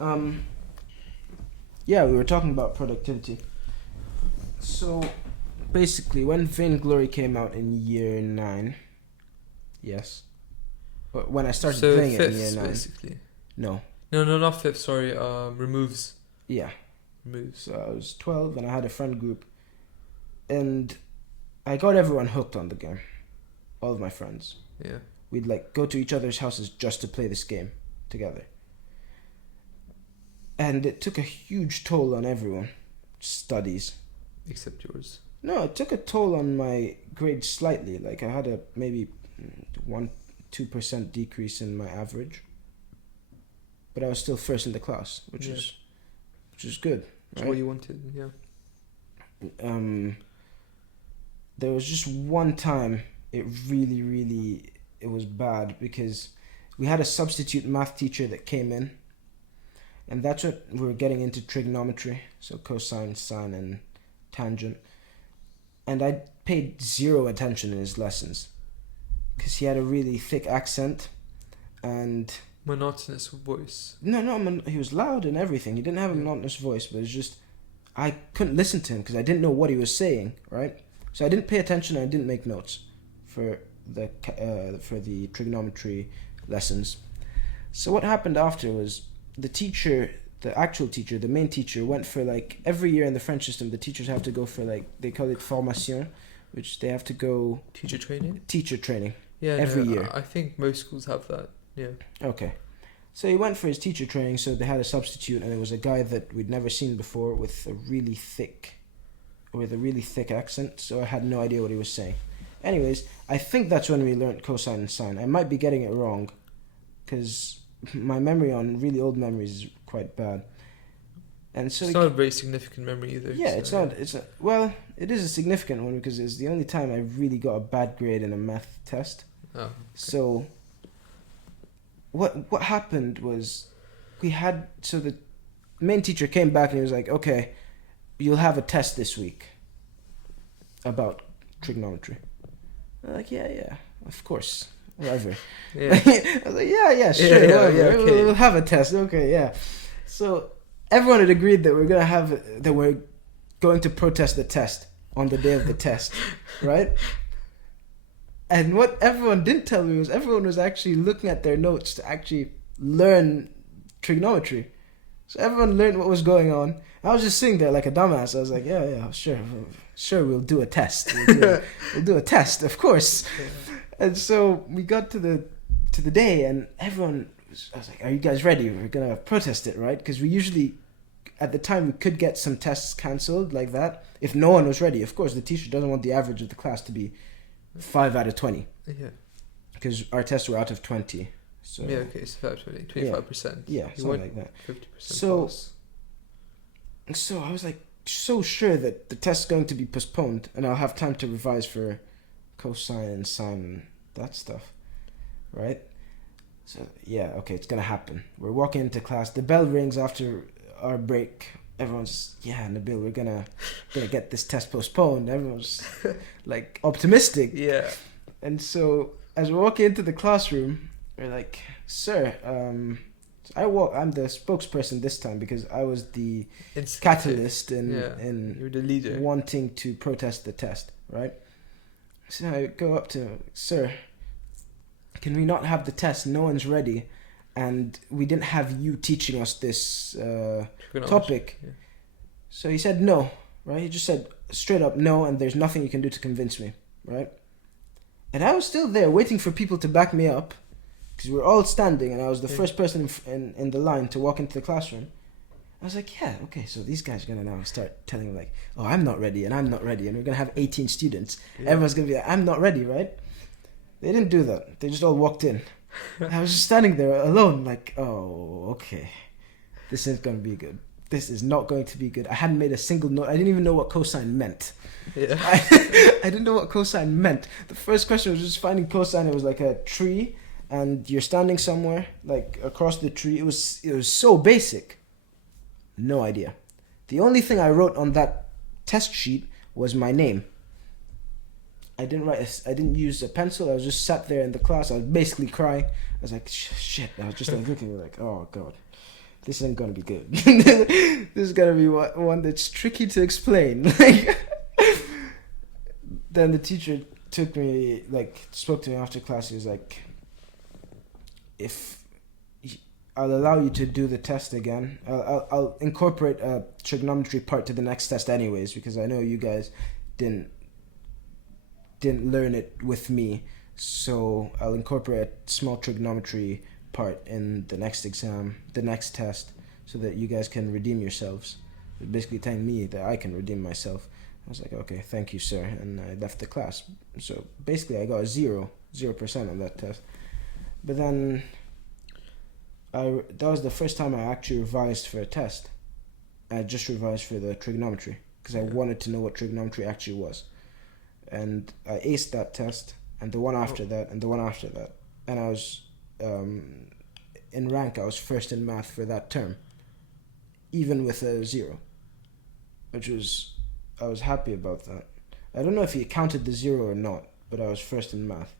Yeah, we were talking about productivity. So, basically, when Vainglory came out in year 9, yes. But when I started So playing it in fifths, year 9. basically. No. No, not fifth. Sorry. Removes. Yeah. Removes. So I was 12 and I had a friend group. And I got everyone hooked on the game. All of my friends. Yeah. We'd like go to each other's houses just to play this game together. And it took a huge toll on everyone. Studies. Except yours. No, it took a toll on my grades slightly. Like I had a maybe 1-2% decrease in my average. But I was still first in the class, which is good. That's right? what you wanted, yeah. There was just one time it really it was bad because we had a substitute math teacher that came in, and that's what we were getting into trigonometry, so cosine, sine, and tangent. And I paid zero attention in his lessons because he had a really thick accent and Monotonous voice. No, he was loud and everything. He didn't have a monotonous voice, but it's just I couldn't listen to him because I didn't know what he was saying, right? So I didn't pay attention and I didn't make notes for the trigonometry lessons. So what happened after was the actual teacher, the main teacher, went for like every year in the French system, the teachers have to go for like they call it formation, which they have to go Teacher training. Yeah, every year. I think most schools have that. Yeah. Okay. So he went for his teacher training, so they had a substitute, and it was a guy that we'd never seen before with a really thick accent, so I had no idea what he was saying. Anyways, I think that's when we learned cosine and sine. I might be getting it wrong, because my memory on really old memories is quite bad. And so it's not a very significant memory either. Yeah, so. it is a significant one because it's the only time I really got a bad grade in a math test. Oh. Okay. So what happened was the main teacher came back and he was like, okay, you'll have a test this week about trigonometry. I'm like, yeah, of course, whatever. Yeah. I was like, yeah, sure, whatever. Yeah, okay. We'll have a test. Okay, yeah. So everyone had agreed that we're going to protest the test on the day of the test, right? And what everyone didn't tell me was everyone was actually looking at their notes to actually learn trigonometry. So everyone learned what was going on. I was just sitting there like a dumbass. I was like, yeah, sure, we'll do a test. We'll do a test, of course. Yeah. And so we got to the day, and I was like, are you guys ready? We're gonna protest it, right? Because we usually, at the time, we could get some tests cancelled like that if no one was ready. Of course, the teacher doesn't want the average of the class to be 5 out of 20. Yeah. Because our tests were out of 20. So yeah, okay, so 5 20, 25%. Yeah, something like that. 50% plus. So I was like so sure that the test's going to be postponed and I'll have time to revise for cosine and sine and that stuff. Right? So yeah, okay, it's gonna happen. We're walking into class, the bell rings after our break. Everyone's, Nabil, we're gonna get this test postponed. Everyone's like optimistic. Yeah. And so as we're walking into the classroom, we're like, sir, I'm the spokesperson this time because I was the catalyst in you're the leader wanting to protest the test, right? So I go up to, sir, can we not have the test? No one's ready. And we didn't have you teaching us this topic. Yeah. So he said no, right? He just said straight up no, and there's nothing you can do to convince me, right? And I was still there waiting for people to back me up because we were all standing and I was the first person in the line to walk into the classroom. I was like, yeah, okay, so these guys are going to now start telling me like, oh, I'm not ready and I'm not ready and we're going to have 18 students. Yeah. Everyone's going to be like, I'm not ready, right? They didn't do that. They just all walked in. I was just standing there alone like, oh, okay. This isn't going to be good. This is not going to be good. I hadn't made a single note. I didn't even know what cosine meant. Yeah. I didn't know what cosine meant. The first question was just finding cosine. It was like a tree and you're standing somewhere like across the tree. It was so basic. No idea. The only thing I wrote on that test sheet was my name. I didn't use a pencil. I was just sat there in the class. I was basically crying. I was like, shit. I was just like looking like, oh God. this isn't gonna be good. This is gonna be one that's tricky to explain. Like, then the teacher spoke to me after class. He was like, if I'll allow you to do the test again, I'll incorporate a trigonometry part to the next test anyways, because I know you guys didn't learn it with me, so I'll incorporate a small trigonometry part in the next exam, the next test, so that you guys can redeem yourselves. Basically telling me that I can redeem myself. I was like, okay, thank you, sir, and I left the class. So basically I got a 0% on that test. But then that was the first time I actually revised for a test. I just revised for the trigonometry because I wanted to know what trigonometry actually was. And I aced that test, and the one after that, and the one after that. And I was, in rank, I was first in math for that term, even with a 0, I was happy about that. I don't know if he counted the 0 or not, but I was first in math.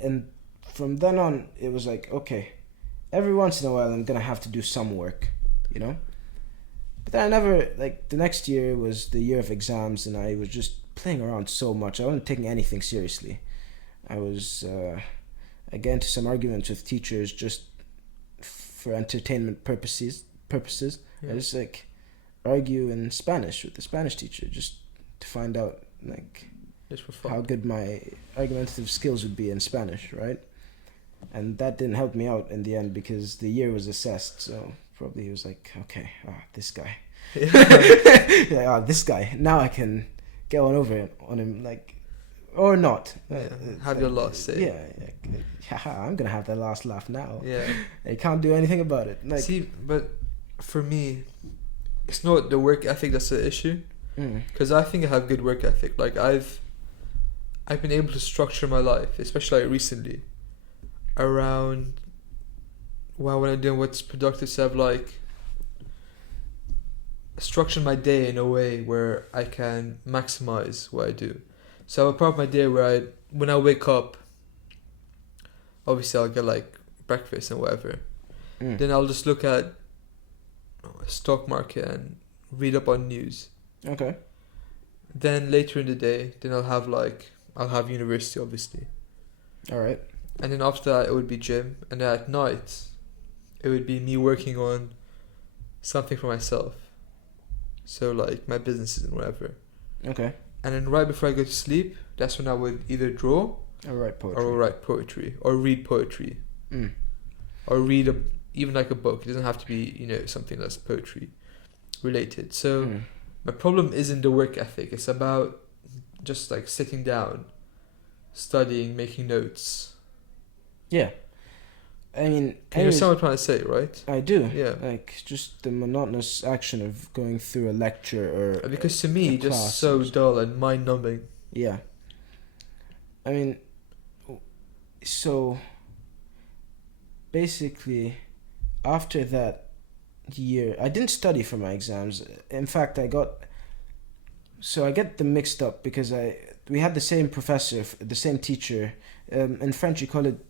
And from then on, it was like, okay, every once in a while I'm gonna have to do some work, you know? But then I never, the next year was the year of exams, and I was just playing around so much. I wasn't taking anything seriously. I got into some arguments with teachers just for entertainment purposes. Yeah. I just, argue in Spanish with the Spanish teacher just to find out, Just for fun. how good my argumentative skills would be in Spanish, right? And that didn't help me out in the end because the year was assessed. So probably he was like, okay, this guy. This guy. Now I can get one over on him, or not. Have your last say. Yeah. I'm going to have that last laugh now. Yeah. I can't do anything about it. See, but for me, it's not the work ethic that's the issue. Because I think I have good work ethic. I've been able to structure my life, especially recently, around when I'm doing what's productive. So I've structured my day in a way where I can maximize what I do. So I have a part of my day where when I wake up, obviously I'll get breakfast and whatever. Then I'll just look at stock market and read up on news. Okay. Then later in the day, then I'll have university, obviously. All right. And then after that, it would be gym. And then at night, it would be me working on something for myself. So my businesses and whatever. Okay. And then right before I go to sleep, that's when I would either draw Or write poetry. or write poetry or read poetry. Or read even a book. It doesn't have to be, something that's poetry related. So my problem isn't the work ethic. It's about just sitting down, studying, making notes. Yeah. I mean, Can you understand what I'm trying to say, right? I do. Yeah. Just the monotonous action of going through a lecture or because to me, just class so dull and mind-numbing. Yeah. I mean, so basically, after that year, I didn't study for my exams. In fact, I get them mixed up because we had the same professor, the same teacher. In French, you call it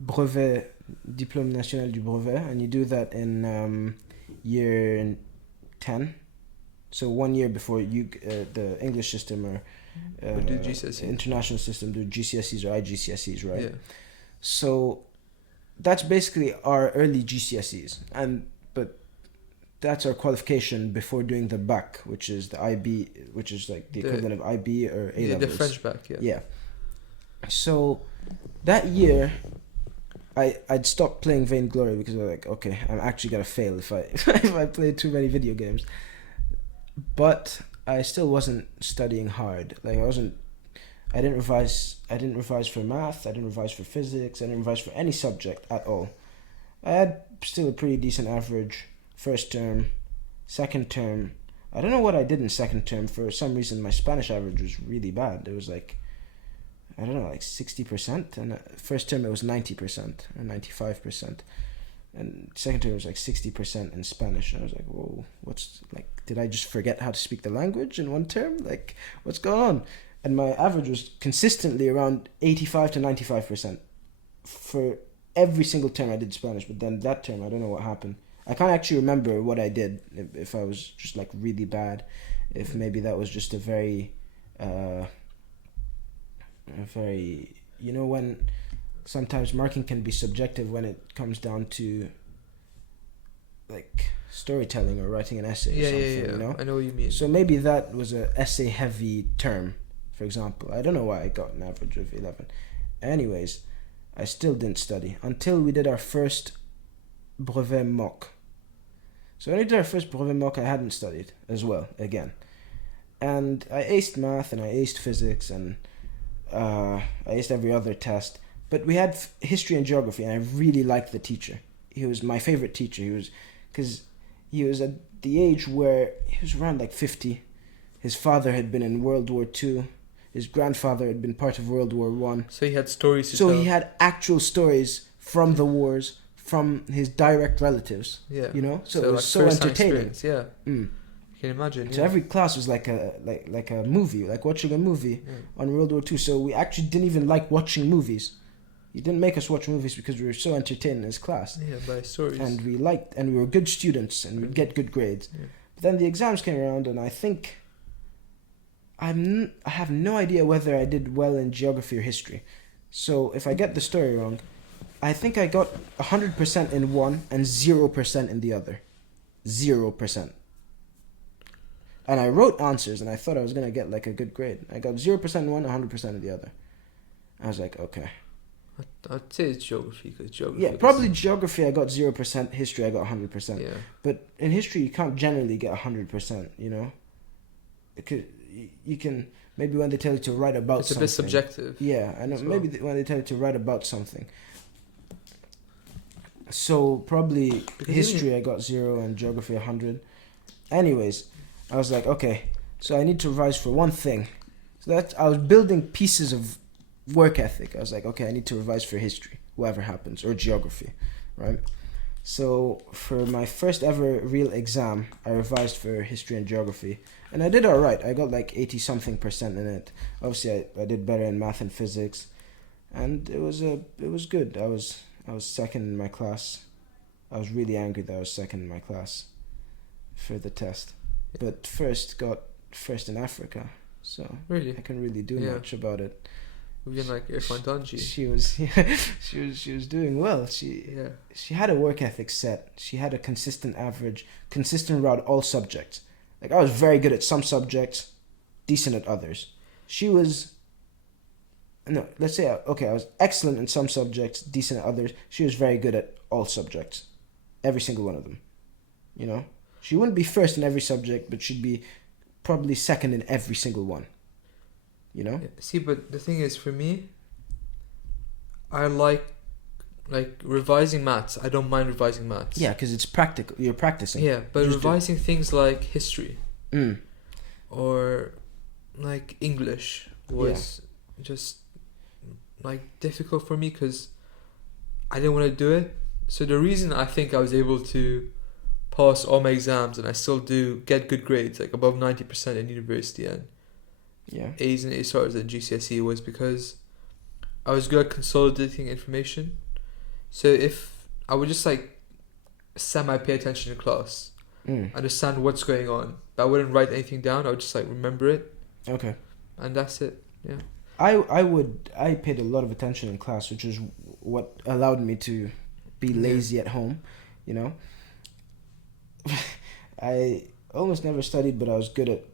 brevet, diplôme national du brevet, and you do that in year 10. So 1 year before the English system or do GCSEs. International system do GCSEs or IGCSEs, right? Yeah. So that's basically our early GCSEs, but that's our qualification before doing the bac, which is the IB, which is the equivalent of IB or A levels. Yeah, the French bac. Yeah. So that year, I'd stopped playing Vainglory because I was like, okay, I'm actually gonna fail if I play too many video games. But I still wasn't studying hard. I didn't revise for math, I didn't revise for physics, I didn't revise for any subject at all. I had still a pretty decent average first term, second term. I don't know what I did in second term. For some reason, my Spanish average was really bad. It was 60%, and first term it was 90% or 95%. And second term was 60% in Spanish. And I was like, whoa, did I just forget how to speak the language in one term? What's going on? And my average was consistently around 85 to 95% for every single term I did Spanish, but then that term I don't know what happened. I can't actually remember what I did. If I was just like really bad, if maybe that was just a very, when sometimes marking can be subjective when it comes down to like storytelling or writing an essay or something. Yeah. You know? I know what you mean. So maybe that was a essay heavy term, for example. I don't know why I got an average of 11. Anyways, I still didn't study until we did our first brevet mock. So when we did our first brevet mock, I hadn't studied as well again. And I aced math and I aced physics and I aced every other test. But we had history and geography, and I really liked the teacher. He was my favorite teacher. Because he was at the age where he was around like 50. His father had been in World War II. His grandfather had been part of World War One. So he had stories to tell. So he had actual stories from the wars, from his direct relatives. Yeah. You know? So it like was so entertaining. Yeah. Mm. You can imagine. So every class was like a movie, like watching a movie on World War II. So we actually didn't even like watching movies. He didn't make us watch movies because we were so entertained in his class. Yeah, by stories. And we were good students and we'd get good grades. Yeah. But then the exams came around and I think I have no idea whether I did well in geography or history. So if I get the story wrong, I think I got 100% in one and 0% in the other. 0%. And I wrote answers and I thought I was going to get like a good grade. I got 0% in one, 100% in the other. I was like, okay. I'd say it's geography because geography. Yeah, probably geography I got 0%, history I got 100%. Yeah. But in history you can't generally get 100%, you know? You can, maybe when they tell you to write about something. It's a bit subjective. Yeah, I know. Well. Maybe when they tell you to write about something. So probably history I got 0 and geography 100. Anyways, I was like, okay, so I need to revise for one thing. So that I was building pieces of work ethic. I was like, okay, I need to revise for history, whatever happens, or geography, right? So for my first ever real exam, I revised for history and geography, and I did all right. I got like 80-something% in it. Obviously, I did better in math and physics, and it was good. I was second in my class. I was really angry that I was second in my class for the test, but got first in Africa. So really, I couldn't really do much about it. We've been like Irfan Danji. She was doing well. She had a work ethic set. She had a consistent average, consistent around all subjects. Like I was very good at some subjects, decent at others. She was I was excellent in some subjects, decent at others. She was very good at all subjects, every single one of them. You know, she wouldn't be first in every subject, but she'd be probably second in every single one. You know? Yeah. See, but the thing is, for me, I like revising maths. I don't mind revising maths. Yeah, because it's practical. You're practicing. Yeah, but revising things like history or like English was just like difficult for me because I didn't want to do it. So the reason I think I was able to pass all my exams and I still do get good grades, like above 90% in university and A's and A stars at GCSE, was because I was good at consolidating information. So if I would just like semi-pay attention in class, understand what's going on, but I wouldn't write anything down, I would just like remember it. Okay. And that's it. Yeah. I paid a lot of attention in class, which is what allowed me to be lazy at home, you know. I almost never studied, but I was good at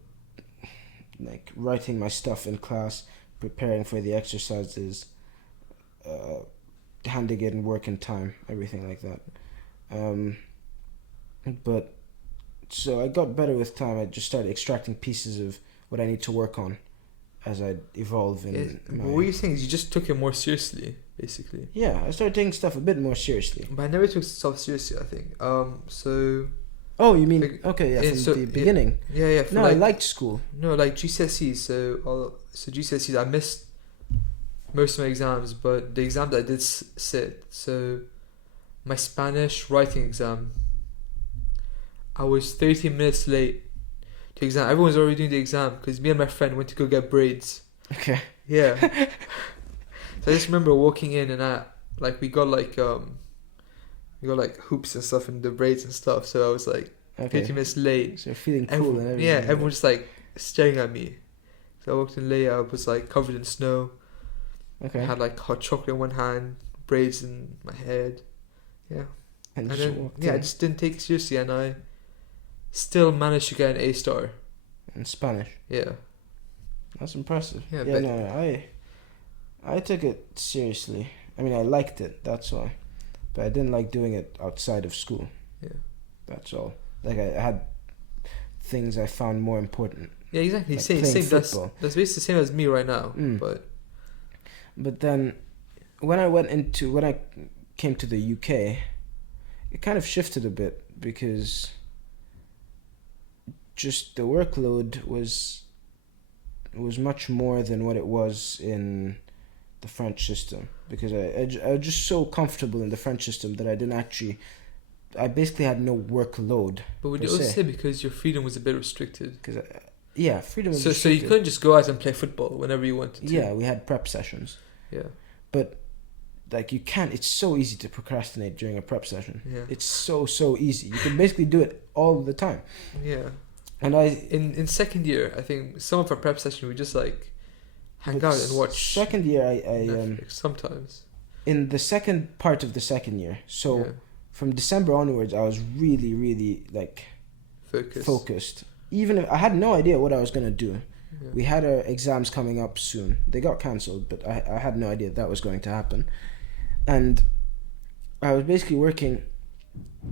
like writing my stuff in class, preparing for the exercises, handing in work in time, everything like that. But so I got better with time. I just started extracting pieces of what I need to work on as I evolve in what you're saying is you just took it more seriously, basically. Yeah, I started taking stuff a bit more seriously. But I never took stuff seriously, I think. So... Oh, you mean... Okay, yeah, from the beginning. Yeah. No, like, I liked school. No, like GCSEs. So GCSEs, I missed most of my exams, but the exam that I did sit, so my Spanish writing exam, I was 30 minutes late to exam. Everyone was already doing the exam because me and my friend went to go get braids. Okay. Yeah. So I just remember walking in and like we got like hoops and stuff and the braids and stuff. So I was like 15 minutes late. So you're feeling cool and everything. Yeah, everyone was like staring at me. So I walked in late. I was like covered in snow. Okay. I had like hot chocolate in one hand, braids in my head. Yeah. And then I just didn't take it seriously, and I still managed to get an A-star in Spanish. Yeah. That's impressive. Yeah, but no, I took it seriously. I mean, I liked it. That's why, but I didn't like doing it outside of school. Yeah. That's all. Like I had things I found more important. Yeah, exactly. Like same. That's basically the same as me right now. But then, when I came to the UK, it kind of shifted a bit because just the workload was much more than what it was in the French system, because I was just so comfortable in the French system that I basically had no workload. But would you also say because your freedom was a bit restricted? Because freedom was restricted. So you couldn't just go out and play football whenever you wanted to? Yeah, we had prep sessions. Yeah. But like you can't, it's so easy to procrastinate during a prep session. Yeah. It's so easy. You can basically do it all the time. Yeah. And in second year, I think some of our prep session we just like hang out and watch. Second year, I Netflix sometimes. In the second part of the second year, from December onwards, I was really like focused. Even if I had no idea what I was gonna do. Yeah. We had our exams coming up soon. They got cancelled, but I had no idea that was going to happen. And I was basically working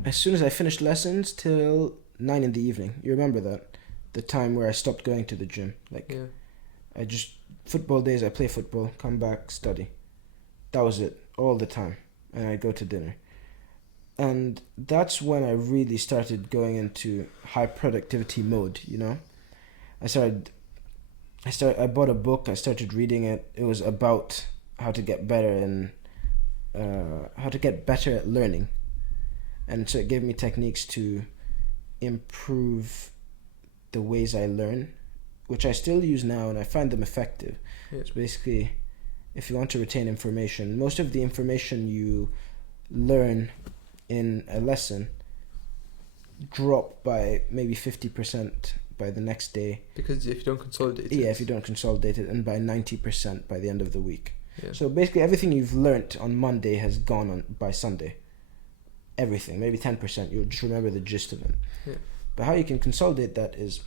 as soon as I finished lessons till 9 in the evening. You remember that? The time where I stopped going to the gym. I just, football days, I play football, come back, study. That was it, all the time. And I'd go to dinner. And that's when I really started going into high productivity mode, you know? I bought a book, I started reading it. It was about how to get better at learning. And so it gave me techniques to improve the ways I learn, which I still use now and I find them effective. Yeah. It's basically, if you want to retain information, most of the information you learn in a lesson drop by maybe 50% by the next day. Because if you don't consolidate it. Yeah, if you don't consolidate it, and by 90% by the end of the week. Yeah. So basically everything you've learnt on Monday has gone on by Sunday. Everything, maybe 10%, you'll just remember the gist of it. Yeah. But how you can consolidate that is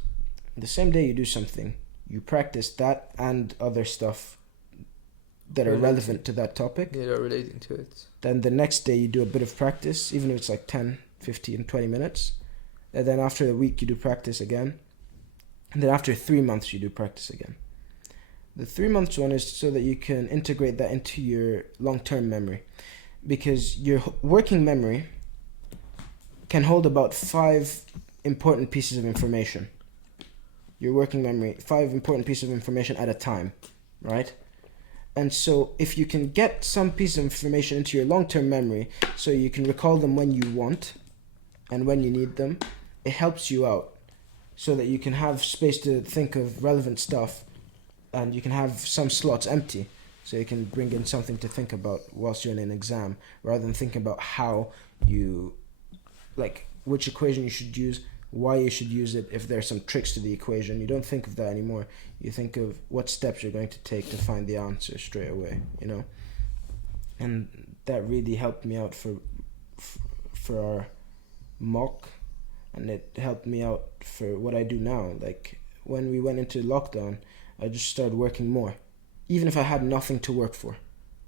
the same day you do something, you practice that and other stuff that are relevant to that topic. Yeah, they're relating to it. Then the next day you do a bit of practice, even if it's like 10, 15, 20 minutes. And then after a week you do practice again. And then after 3 months you do practice again. The 3 months one is so that you can integrate that into your long-term memory. Because your working memory can hold about 5 important pieces of information. Your working memory, 5 important pieces of information at a time, right? And so if you can get some piece of information into your long-term memory so you can recall them when you want and when you need them, it helps you out so that you can have space to think of relevant stuff and you can have some slots empty so you can bring in something to think about whilst you're in an exam rather than thinking about how you, like which equation you should use, why you should use it, if there's some tricks to the equation. You don't think of that anymore. You think of what steps you're going to take to find the answer straight away, you know? And that really helped me out for our mock, and it helped me out for what I do now. Like, when we went into lockdown, I just started working more, even if I had nothing to work for,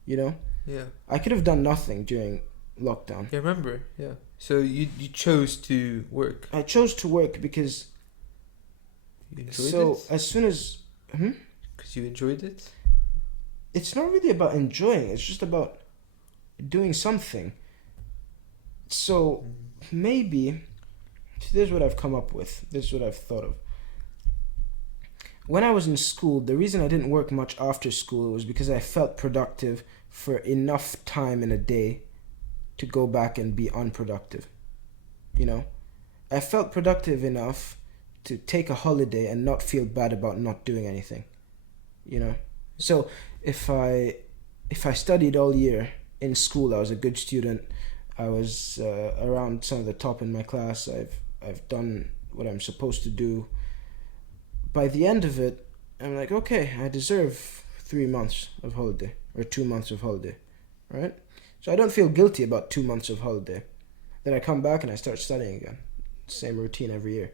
you know? Yeah. I could have done nothing during lockdown. Yeah, I remember, yeah. So you chose to work. I chose to work because... You enjoyed it? As soon as... Because you enjoyed it? It's not really about enjoying. It's just about doing something. So maybe... This is what I've come up with. This is what I've thought of. When I was in school, the reason I didn't work much after school was because I felt productive for enough time in a day to go back and be unproductive. You know? I felt productive enough to take a holiday and not feel bad about not doing anything. You know? So if I studied all year in school I was a good student. I was around some of the top in my class. I've done what I'm supposed to do. By the end of it, I'm like, okay, I deserve 3 months of holiday or 2 months of holiday, right? So I don't feel guilty about 2 months of holiday. Then I come back and I start studying again. Same routine every year.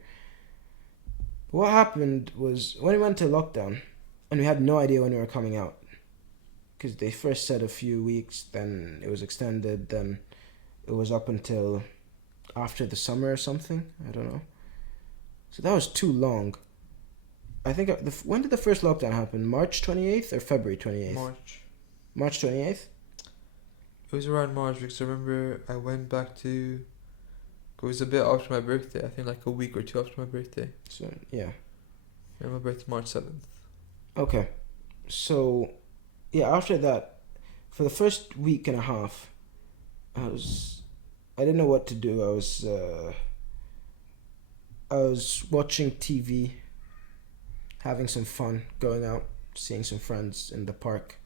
What happened was when we went to lockdown, and we had no idea when we were coming out, because they first said a few weeks, then it was extended, then it was up until after the summer or something. I don't know. So that was too long. I think when did the first lockdown happen? March 28th or February 28th? March 28th? It was around March because I remember I went back to. It was a bit after my birthday. I think like a week or two after my birthday. So yeah. Yeah, my birthday March 7th. Okay, so yeah, after that, for the first week and a half, I didn't know what to do. I was watching TV, having some fun, going out, seeing some friends in the park.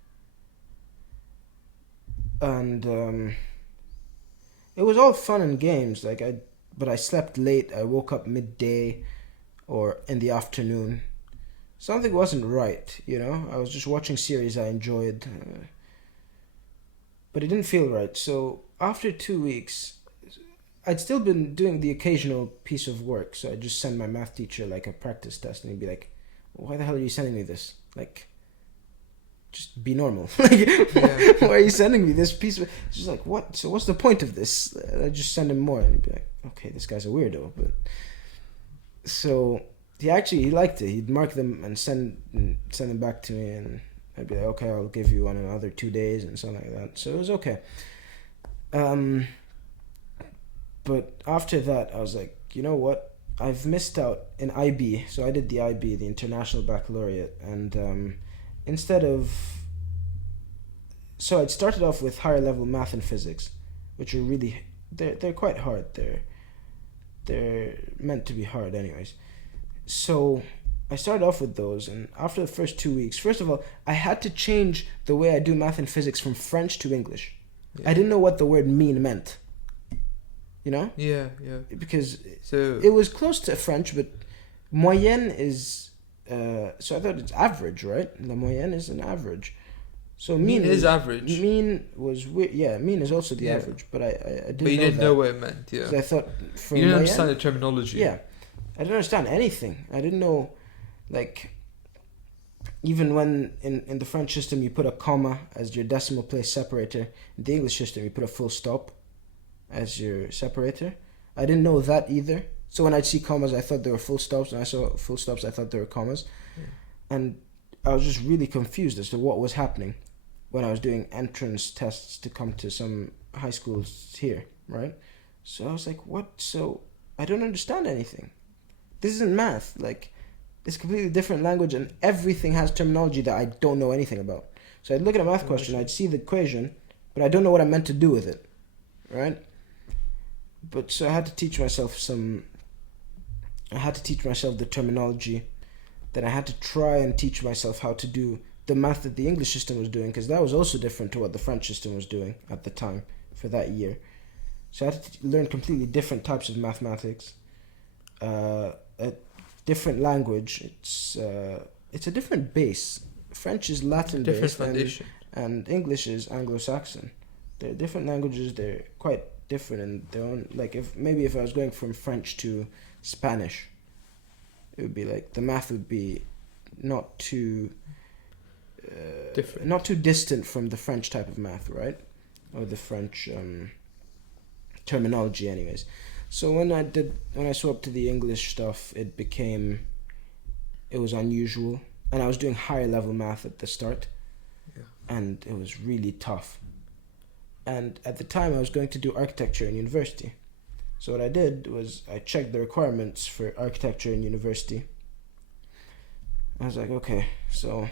And it was all fun and games. But I slept late. I woke up midday or in the afternoon. Something wasn't right, you know? I was just watching series I enjoyed. But it didn't feel right. So after 2 weeks, I'd still been doing the occasional piece of work. So I'd just send my math teacher like a practice test and he'd be like, why the hell are you sending me this? Like, just be normal. Why are you sending me this piece of... It's just like, what? So what's the point of this? I just send him more. And he'd be like, okay, this guy's a weirdo. But so he liked it. He'd mark them and send them back to me. And I'd be like, okay, I'll give you one in another 2 days and something like that. So it was okay. But after that, I was like, you know what? I've missed out in IB. So I did the IB, the International Baccalaureate. And so I'd started off with higher level math and physics, which are really, they're quite hard. They're meant to be hard anyways. So I started off with those, and after the first 2 weeks, first of all, I had to change the way I do math and physics from French to English. Yeah. I didn't know what the word mean meant. You know? Yeah. Because it was close to French, but moyenne is... so I thought it's average, right? La moyenne is an average. So mean is average. Mean was weird. Yeah, mean is also the average, but I didn't. But you didn't know what it meant. Yeah. I thought you didn't understand the terminology. Yeah, I didn't understand anything. I didn't know, like, even when in the French system you put a comma as your decimal place separator, in the English system you put a full stop as your separator. I didn't know that either. So when I'd see commas, I thought they were full stops, and I saw full stops, I thought they were commas. Yeah. And I was just really confused as to what was happening when I was doing entrance tests to come to some high schools here, right? So I was like, what? So I don't understand anything. This isn't math. Like, it's a completely different language, and everything has terminology that I don't know anything about. So I'd look at a math question, I'd see the equation, but I don't know what I'm meant to do with it, right? But so I had to teach myself the terminology. Then I had to try and teach myself how to do the math that the English system was doing, because that was also different to what the French system was doing at the time for that year. So I had to learn completely different types of mathematics, a different language. It's a different base. French is Latin based, and English is Anglo-Saxon. They're different languages. They're quite different in their own. Like if I was going from French to Spanish, it would be like the math would be not too different, not too distant from the French type of math, right? Or the French terminology, anyways. So when I swapped to the English stuff, it was unusual, and I was doing higher level math at the start, and it was really tough. And at the time, I was going to do architecture in university. So what I did was I checked the requirements for architecture in university. I was like, okay, so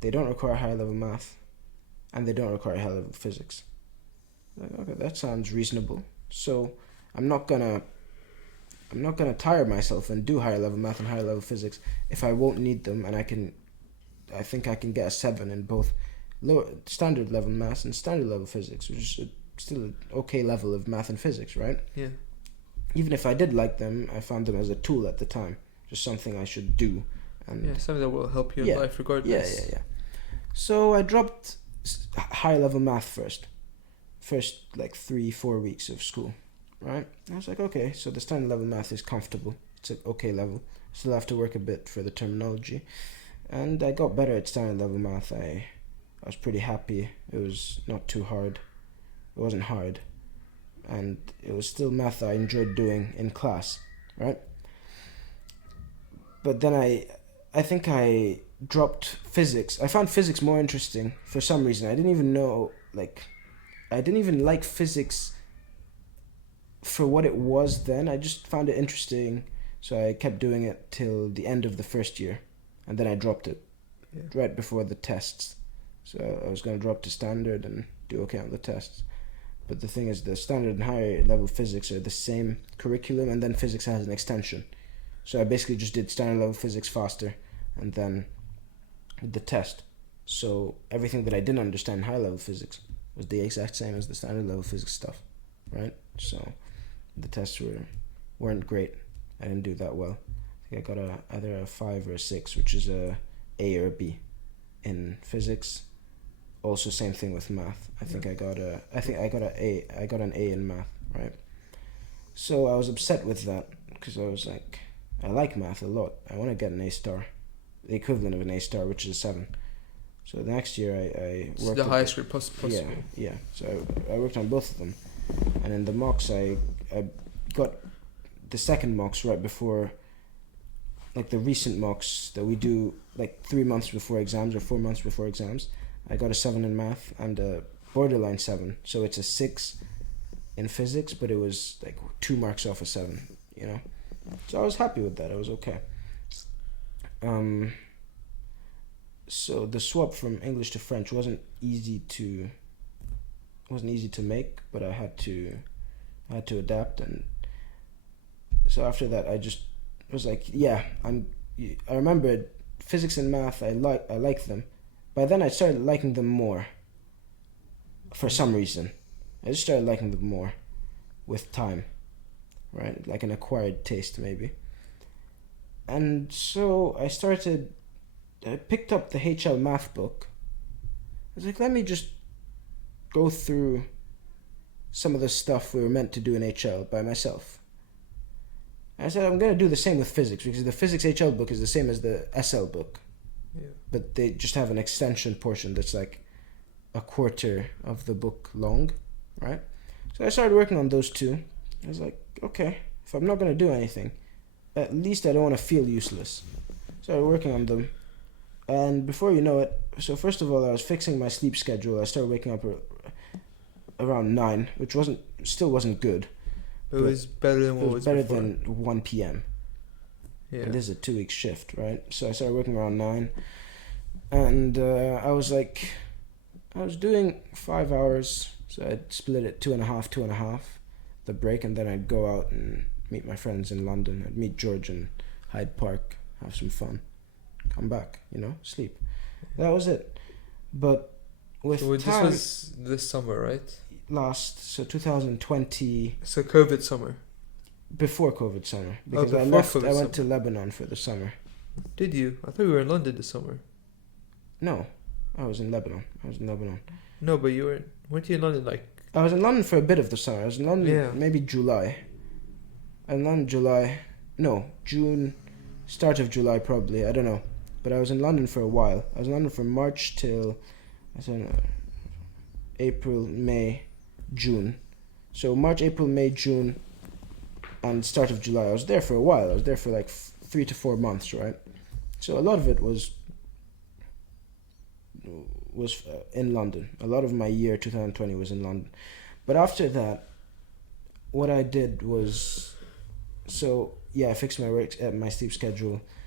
they don't require high level math, and they don't require high level physics. Like, okay, that sounds reasonable. So I'm not gonna tire myself and do higher level math and higher level physics if I won't need them, and I think I can get a 7 in both lower standard level math and standard level physics, which is still an okay level of math and physics, right? Yeah. Even if I did like them, I found them as a tool at the time, just something I should do. And Yeah, something that will help you in life regardless. Yeah. So I dropped high level math first like 3-4 weeks of school, right? I was like, okay, so the standard level math is comfortable. It's an okay level. Still have to work a bit for the terminology, and I got better at standard level math. I was pretty happy. It was not too hard. It wasn't hard, and it was still math I enjoyed doing in class, right? But then I think I dropped physics. I found physics more interesting for some reason. I didn't even know, like, I didn't even like physics for what it was then. I just found it interesting, so I kept doing it till the end of the first year, and then I dropped it right before the tests. So I was going to drop to standard and do okay on the tests. But the thing is, the standard and higher level physics are the same curriculum, and then physics has an extension. So I basically just did standard level physics faster, and then the test. So everything that I didn't understand in high level physics was the exact same as the standard level physics stuff, right? So the tests weren't great. I didn't do that well. I think I got either a 5 or a 6, which is a A or a B in physics. Also, same thing with math. I think I got an A in math, right? So I was upset with that because I was like, I like math a lot. I want to get an A star, the equivalent of an A star, which is a 7. So the next year I worked. The highest grade possible. Yeah. So I worked on both of them, and in the mocks I got the second mocks right before, like the recent mocks that we do like 3 months before exams or 4 months before exams. I got a 7 in math and a borderline 7, so it's a 6 in physics, but it was like 2 marks off a 7, you know. So I was happy with that. I was okay. So the swap from English to French wasn't easy to make, but I had to adapt. And so after that, I just was like, I remembered physics and math. I like them. By then I started liking them more. For some reason, I just started liking them more with time, right? Like an acquired taste maybe. And so I picked up the HL math book. I was like, let me just go through some of the stuff we were meant to do in HL by myself. And I said, I'm going to do the same with physics, because the physics HL book is the same as the SL book. Yeah. But they just have an extension portion that's like a quarter of the book long, right? So I started working on those two. I was like, okay, if I'm not going to do anything, at least I don't want to feel useless. Started working on them. And before you know it, so first of all, I was fixing my sleep schedule. I started waking up around 9, which still wasn't good. But it was better than what was better before. than 1 p.m. Yeah. And this is a 2-week shift, right? So I started working around 9, and I was doing 5 hours, so I'd split it 2.5, the break, and then I'd go out and meet my friends in London. I'd meet George in Hyde Park, have some fun, come back, sleep. That was it. But with time, this was this summer, right? So 2020. So COVID summer. Before COVID summer, because I went to Lebanon for the summer. Did you? I thought you were in London this summer. No, I was in Lebanon. No, but weren't you in London I was in London for a bit of the summer. I was in London maybe July. June, start of July probably, I don't know. But I was in London for a while. I was in London from March till, I don't know, April, May, June. So March, April, May, June, and start of July. I was there for a while. I was there for like 3 to 4 months, right? So a lot of it was in London. A lot of my year 2020 was in London. But after that, what I did was, I fixed my sleep schedule.